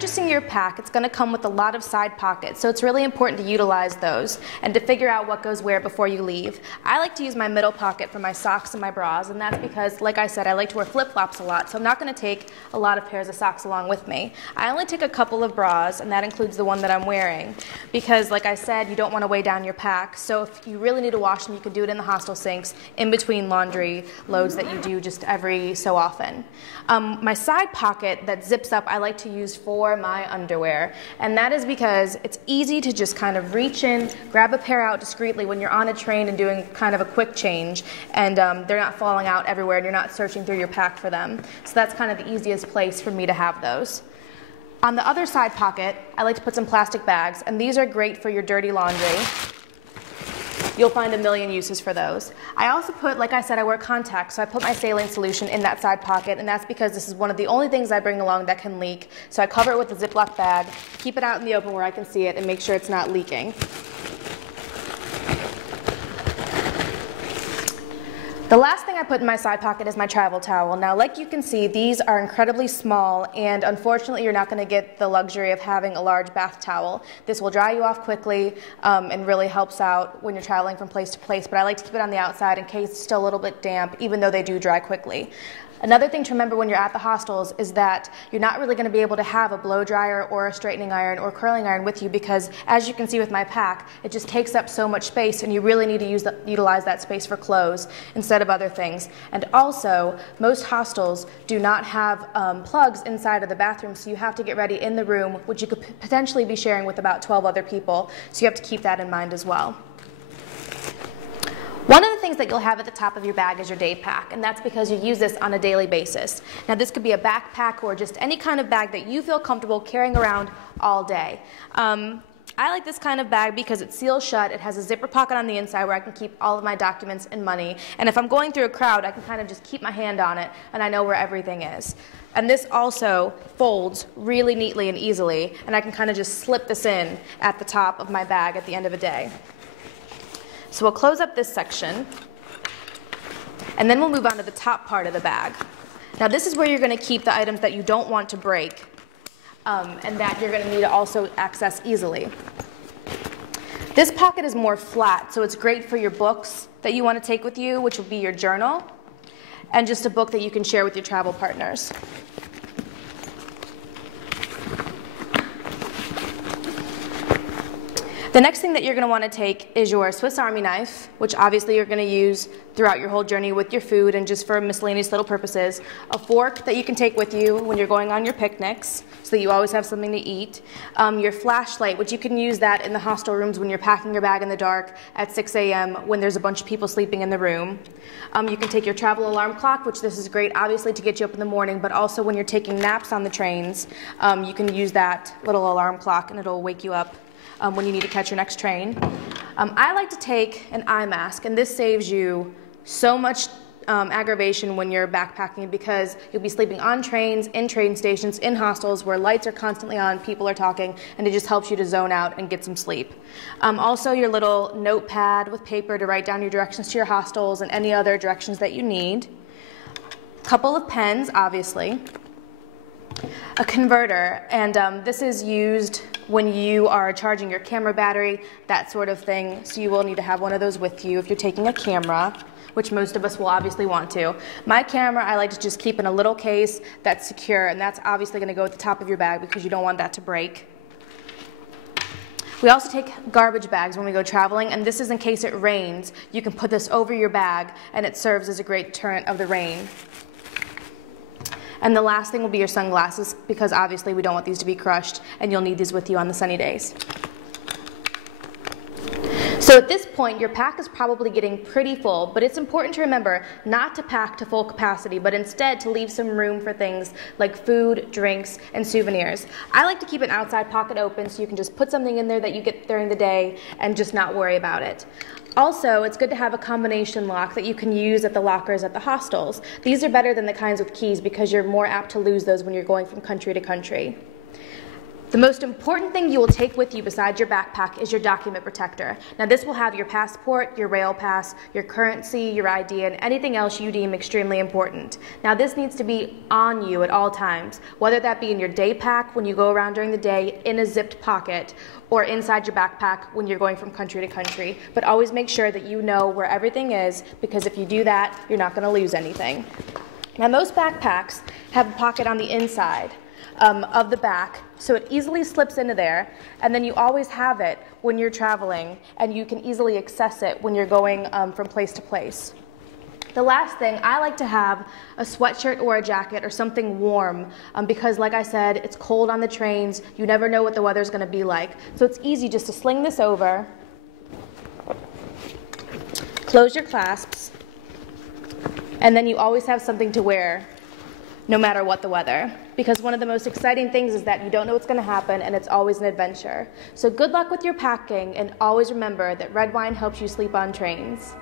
purchasing your pack, it's going to come with a lot of side pockets, so it's really important to utilize those and to figure out what goes where before you leave. I like to use my middle pocket for my socks and my bras, and that's because, like I said, I like to wear flip-flops a lot, so I'm not going to take a lot of pairs of socks along with me. I only take a couple of bras, and that includes the one that I'm wearing, because, like I said, you don't want to weigh down your pack, so if you really need to wash them, you can do it in the hostel sinks in between laundry loads that you do just every so often. My side pocket that zips up I like to use for my underwear, and that is because it's easy to just kind of reach in, grab a pair out discreetly when you're on a train and doing kind of a quick change, and they're not falling out everywhere and you're not searching through your pack for them. So that's kind of the easiest place for me to have those. On the other side pocket, I like to put some plastic bags, and these are great for your dirty laundry. You'll find a million uses for those. I also put, like I said, I wear contacts, so I put my saline solution in that side pocket, and that's because this is one of the only things I bring along that can leak. So I cover it with a Ziploc bag, keep it out in the open where I can see it, and make sure it's not leaking. The last thing I put in my side pocket is my travel towel. Now, like you can see, these are incredibly small, and unfortunately, you're not going to get the luxury of having a large bath towel. This will dry you off quickly and really helps out when you're traveling from place to place, but I like to keep it on the outside in case it's still a little bit damp, even though they do dry quickly. Another thing to remember when you're at the hostels is that you're not really going to be able to have a blow dryer or a straightening iron or curling iron with you because, as you can see with my pack, it just takes up so much space, and you really need to utilize that space for clothes instead of other things. And also, most hostels do not have plugs inside of the bathroom, so you have to get ready in the room, which you could potentially be sharing with about 12 other people, so you have to keep that in mind as well. One of the things that you'll have at the top of your bag is your day pack, and that's because you use this on a daily basis. Now, this could be a backpack or just any kind of bag that you feel comfortable carrying around all day. I like this kind of bag because it seals shut. It has a zipper pocket on the inside where I can keep all of my documents and money. And if I'm going through a crowd, I can kind of just keep my hand on it, and I know where everything is. And this also folds really neatly and easily, and I can kind of just slip this in at the top of my bag at the end of a day. So we'll close up this section, and then we'll move on to the top part of the bag. Now, this is where you're going to keep the items that you don't want to break, and that you're going to need to also access easily. This pocket is more flat, so it's great for your books that you want to take with you, which will be your journal, and just a book that you can share with your travel partners. The next thing that you're going to want to take is your Swiss Army knife, which obviously you're going to use throughout your whole journey with your food and just for miscellaneous little purposes. A fork that you can take with you when you're going on your picnics so that you always have something to eat. Your flashlight, which you can use that in the hostel rooms when you're packing your bag in the dark at 6 a.m. when there's a bunch of people sleeping in the room. You can take your travel alarm clock, which this is great obviously to get you up in the morning, but also when you're taking naps on the trains, you can use that little alarm clock and it'll wake you up when you need to catch your next train. I like to take an eye mask, and this saves you so much aggravation when you're backpacking because you'll be sleeping on trains, in train stations, in hostels where lights are constantly on, people are talking, and it just helps you to zone out and get some sleep. Also, your little notepad with paper to write down your directions to your hostels and any other directions that you need. A couple of pens, obviously. A converter, and this is used when you are charging your camera battery, that sort of thing, so you will need to have one of those with you if you're taking a camera, which most of us will obviously want to. My camera, I like to just keep in a little case that's secure, and that's obviously going to go at the top of your bag because you don't want that to break. We also take garbage bags when we go traveling, and this is in case it rains. You can put this over your bag, and it serves as a great deterrent of the rain. And the last thing will be your sunglasses, because obviously we don't want these to be crushed, and you'll need these with you on the sunny days. So at this point, your pack is probably getting pretty full, but it's important to remember not to pack to full capacity, but instead to leave some room for things like food, drinks, and souvenirs. I like to keep an outside pocket open so you can just put something in there that you get during the day and just not worry about it. Also, it's good to have a combination lock that you can use at the lockers at the hostels. These are better than the kinds with keys because you're more apt to lose those when you're going from country to country. The most important thing you will take with you besides your backpack is your document protector. Now this will have your passport, your rail pass, your currency, your ID, and anything else you deem extremely important. Now this needs to be on you at all times, whether that be in your day pack when you go around during the day, in a zipped pocket, or inside your backpack when you're going from country to country. But always make sure that you know where everything is, because if you do that, you're not going to lose anything. Now most backpacks have a pocket on the inside of the back, so it easily slips into there, and then you always have it when you're traveling, and you can easily access it when you're going from place to place. The last thing, I like to have a sweatshirt or a jacket or something warm because, like I said, it's cold on the trains. You never know what the weather's going to be like. So it's easy just to sling this over, close your clasps, and then you always have something to wear no matter what the weather. Because one of the most exciting things is that you don't know what's going to happen, and it's always an adventure. So good luck with your packing, and always remember that red wine helps you sleep on trains.